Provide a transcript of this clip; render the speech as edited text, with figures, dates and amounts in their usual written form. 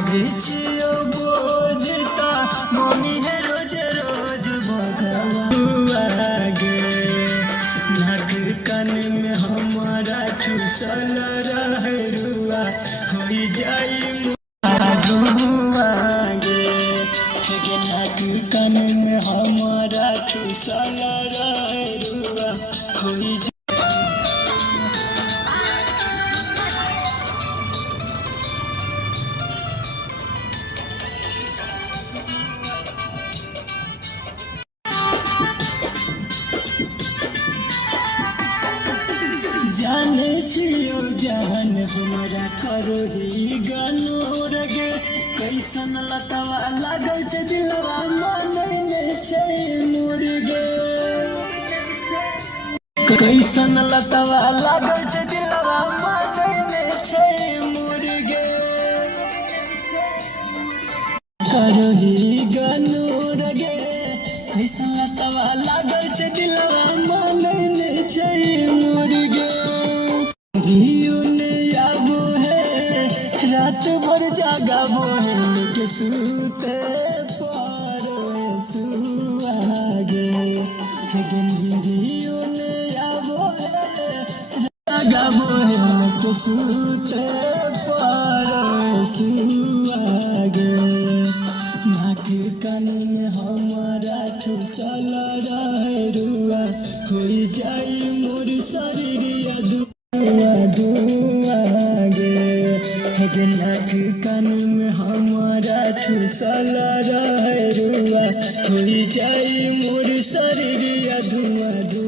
छियो बोझता मम्मी है रोज रोज आगे नाक कान में हमारा चूसल रहे रुआ हो जाई आगे नाक कान में हमारा चूसल रहे रुआ हो जाने छियो जान हमरा करो ही गानो रगे कैसन लतावा लागल छै दिलवा मानै नै छै मुर्गे कैसन लतावा लागल छै दिलवा मानै नै छै मुर्गे करो ही गानो रगे कैसन लतावा लागल छै दिलवा मानै नै छै मुर्गे रात भर जागबो है के सूते पारो सुहागे गंधियो ने आबो है जागबो है के सूते पारो सुहागे नाक कान में हमारा ठुसल रहे रुआ हो जाई मोर शरीरिया नाक कान में हमारा ठुसल रहे रुआ हो जाई मोर शरीरिया धुआं